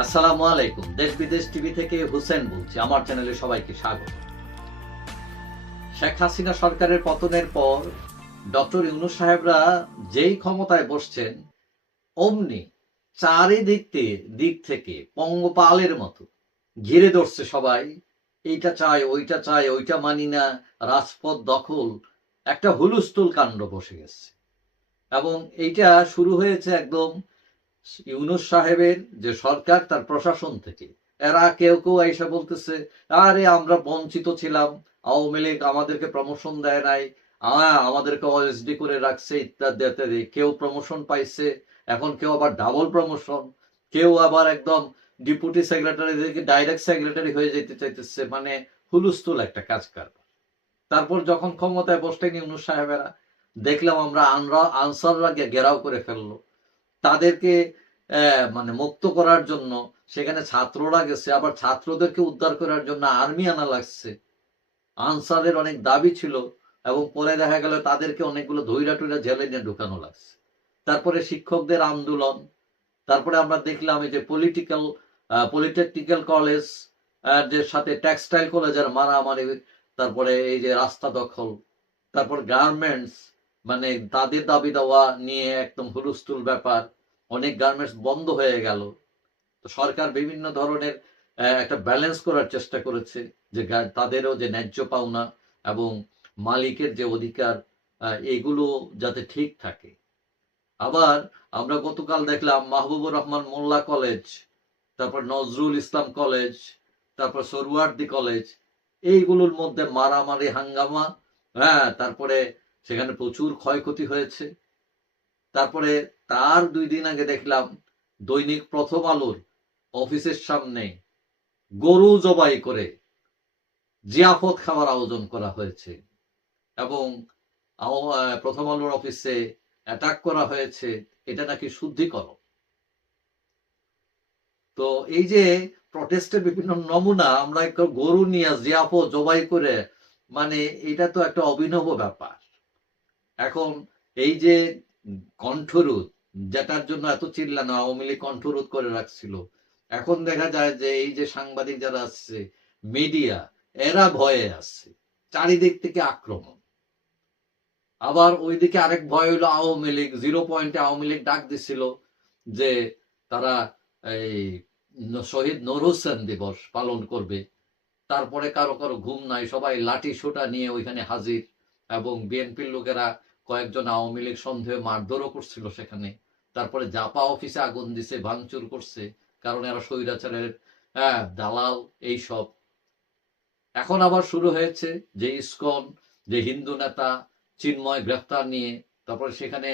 আসসালামু আলাইকুম। দেশ বিদেশ টিভি থেকে হুসেন বলছি। আমার চ্যানেলে সবাইকে স্বাগত। শেখ হাসিনা সরকারের পতনের পর ডক্টর ইউনূস সাহেবরা যেই ক্ষমতায় বসছেন, অমনি দিক থেকে পঙ্গপালের মতো ঘিরে ধরছে সবাই। এইটা চাই, ওইটা চাই, ওইটা মানি না, রাজপথ দখল, একটা হুলস্থুল কাণ্ড বসে গেছে। এবং এইটা শুরু হয়েছে একদম ইউনূস সাহেবের যে সরকার, তার প্রশাসন থেকে। এরা কেউ কেউ এসে বলতেছে, আরে আমরা বঞ্চিত ছিলাম, আওয়ামী লীগ আমাদেরকে প্রমোশন দেয় নাই, আমাদেরকে ওএসডি করে রাখছে, ইত্যাদি ইত্যাদি। কেউ প্রমোশন পাইছে, এখন কেউ আবার ডাবল প্রমোশন, কেউ আবার একদম ডেপুটি সেক্রেটারি থেকে ডাইরেক্ট সেক্রেটারি হয়ে যেতে চাইতেছে। মানে হুলুস্থুল একটা কাজ কারবার। তারপর যখন ক্ষমতায় বসলেন ইউনূস সাহেবেরা, দেখলাম আমরা আনসাররা ঘেরাও করে ফেললো তাদেরকে, মানে মুক্ত করার জন্য। সেখানে ছাত্ররা গেছে, আবার ছাত্রদেরকে উদ্ধার করার জন্য আর্মি আনা লাগছে। আনসারের অনেক দাবি ছিল, এবং পরে দেখা গেল তাদেরকে অনেকগুলো ধইরা টইরা জেলে নিয়ে ঢুকানো লাগছে। তারপরে শিক্ষকদের আন্দোলন। তারপরে আমরা দেখলাম এই যে পলিটেকনিক্যাল কলেজ যে সাথে টেক্সটাইল কলেজের মারামারি, তারপরে এই যে রাস্তা দখল, তারপর গার্মেন্টস, মানে তাদের দাবি দেওয়া নিয়ে একদম হুলস্থুল ব্যাপার। অনেক গার্মেন্টস বন্ধ হয়ে গেল। তো সরকার বিভিন্ন ধরনের একটা ব্যালেন্স করার চেষ্টা করেছে, যে তাদেরও যে ন্যায্য পাওনা এবং মালিকের যে অধিকার, এগুলো যাতে ঠিক থাকে। আবার আমরা গতকাল দেখলাম মাহবুবুর রহমান মোল্লা কলেজ, তারপর নজরুল ইসলাম কলেজ, তারপর সরওয়ার্দী কলেজ, এইগুলোর মধ্যে মারামারি হাঙ্গামা। হ্যাঁ, তারপরে সেখানে প্রচুর ক্ষয়ক্ষতি হয়েছে। তারপরে তার 2 দিন আগে দেখলাম দৈনিক প্রথম আলোর অফিসের সামনে গরু জবাই করে জিয়াফত খাওয়ার আয়োজন করা হয়েছে, এবং প্রথম আলোর অফিসে অ্যাটাক করা হয়েছে। এটা নাকি শুদ্ধিকরণ। তো এই যে প্রটেস্টের বিভিন্ন নমুনা, আমরা একটা গরু নিয়ে জিয়াফত জবাই করে, মানে এটা তো একটা অভিনব ব্যাপার। এখন এই যে কণ্ঠরোধ, যেটার জন্য এত চিল্লানো, আওয়ামী লীগ কণ্ঠরোধ করে রাখছিল, এখন দেখা যায় যে এই যে সাংবাদিক যারা আসছে, মিডিয়া, এরা ভয়ে আছে, চারিদিক থেকে আক্রমণ। আবার ওইদিকে আরেক ভয় হলো আওয়ামী লীগ। 0 পয়েন্টে আওয়ামী লীগ ডাক দিছিল যে তারা এই শহীদ নূর হোসেন দিবস পালন করবে। তারপরে কারো কারো ঘুম নাই, সবাই লাঠি সোটা নিয়ে ওইখানে হাজির। এবং বিএনপির লোকেরা কয়েকজন আওয়ামী লীগ সন্দেহে মারধরও করছিল সেখানে। তারপরে জাপা অফিসে আগুন দিছে, ভাঙচুর করছে, কারণ এরা স্বৈরাচারের দালাল এইসব। এখন আবার শুরু হয়েছে যে ইসকন, যে হিন্দু নেতা চিন্ময় গ্রেফতার নিয়ে, তারপরে সেখানে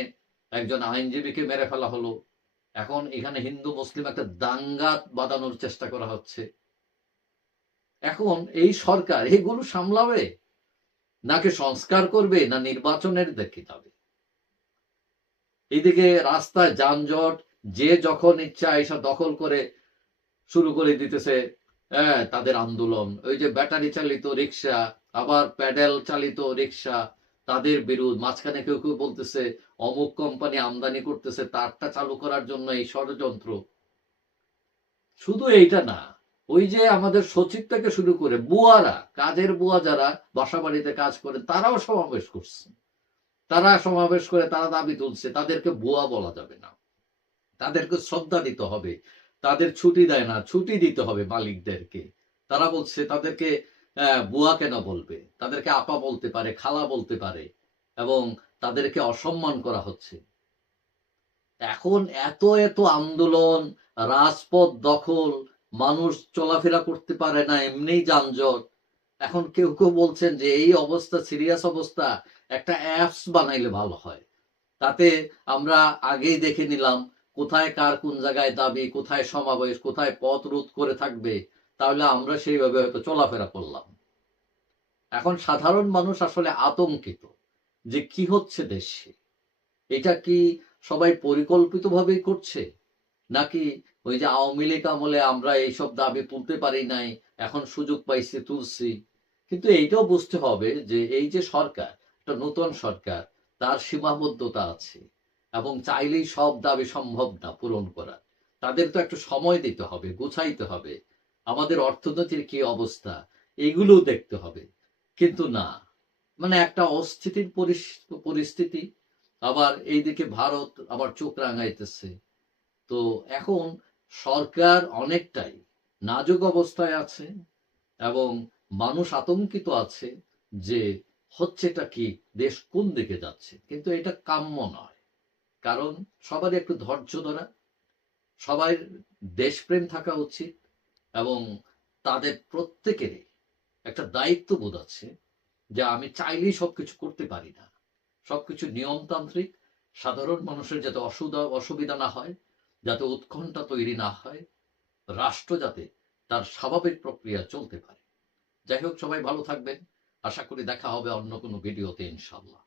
একজন আইনজীবীকে মেরে ফেলা হলো। এখন এখানে হিন্দু মুসলিম একটা দাঙ্গা বাঁধানোর চেষ্টা করা হচ্ছে। এখন এই সরকার এগুলো সামলাবে, নাকি সংস্কার করবে, না নির্বাচনের দেখে যাবে? এদিকে রাস্তায় যানজট, যে যখন ইচ্ছা এসা দখল করে শুরু করে দিতেছে তাদের আন্দোলন। ওই যে ব্যাটারি চালিত রিক্সা, আবার প্যাডেল চালিত রিক্সা, তাদের বিরোধ। মাঝখানে কেউ কেউ বলতেছে অমুক কোম্পানি আমদানি করতেছে, তারটা চালু করার জন্য এই ষড়যন্ত্র। শুধু এইটা না, ওই যে আমাদের সচিব থেকে শুরু করে বুয়ারা, কাজের বুয়া যারা বাসা বাড়িতে কাজ করে, তারাও সমাবেশ করছে। তারা সমাবেশ করে তারা দাবি তুলছে তাদেরকে বুয়া বলা যাবে না, তাদেরকে শ্রদ্ধা দিতে হবে। তাদের ছুটি দেয় না, ছুটি দিতে হবে মালিকদেরকে। তারা বলছে তাদেরকে বুয়া কেন বলবে, তাদেরকে আপা বলতে পারে, খালা বলতে পারে, এবং তাদেরকে অসম্মান করা হচ্ছে। এখন এত এত আন্দোলন, রাজপথ দখল, মানুষ চলাফেরা করতে পারে না, এমনিই যানজট। এখন কেউ কেউ বলছেন যে এই অবস্থা, সিরিয়াস অবস্থা, একটা অ্যাপস বানাইলে ভালো হয়। তাতে আমরা আগেই দেখে নিলাম কোথায় কার কোন জায়গায় দাবি, কোথায় সমাবেশ, কোথায় পথ রোধ করে থাকবে। তাহলে আমরা সেইভাবে হয়তো চলাফেরা করলাম। এখন সাধারণ মানুষ আসলে আতঙ্কিত যে কি হচ্ছে দেশে। এটা কি সবাই পরিকল্পিতভাবেই করছে, নাকি ওই যে আওয়ামী লীগ আমলে আমরা এইসব দাবি তুলতে পারি নাই, এখন সুযোগ পাইছি তুলছি? কিন্তু এইটাও বুঝতে হবে যে এই যে সরকার, একটা নতুন সরকার, তার সীমাবদ্ধতা আছে, এবং চাইলেই সব দাবি সম্ভব না পূরণ করা। তাদের তো একটু সময় দিতে হবে, গুছাইতে হবে, আমাদের অর্থনীতির কি অবস্থা এগুলোও দেখতে হবে। কিন্তু না, মানে একটা অস্থিতির পরিস্থিতি, আবার এইদিকে ভারত আবার চোখ রাঙাইতেছে। তো এখন সরকার অনেকটাই নাজুক অবস্থায় আছে এবং মানুষ আতঙ্কিত আছে যে হচ্ছেটা কি, দেশ কোন দিকে যাচ্ছে। কিন্তু এটা কাম্য নয়, কারণ সবারই একটু ধৈর্য ধরা, সবাই দেশপ্রেম থাকা উচিত এবং তাদের প্রত্যেকেরই একটা দায়িত্ববোধ আছে যে আমি চাইলেই সবকিছু করতে পারি না, সবকিছু নিয়মতান্ত্রিক, সাধারণ মানুষের যাতে অসুবিধা না হয়, যাতে উৎকণ্ঠা তৈরি না হয়, রাষ্ট্র যাতে তার স্বাভাবিক প্রক্রিয়া চলতে পারে। যাই হোক, সবাই ভালো থাকবেন। আশা করি দেখা হবে অন্য কোনো ভিডিওতে, ইনশাল্লাহ।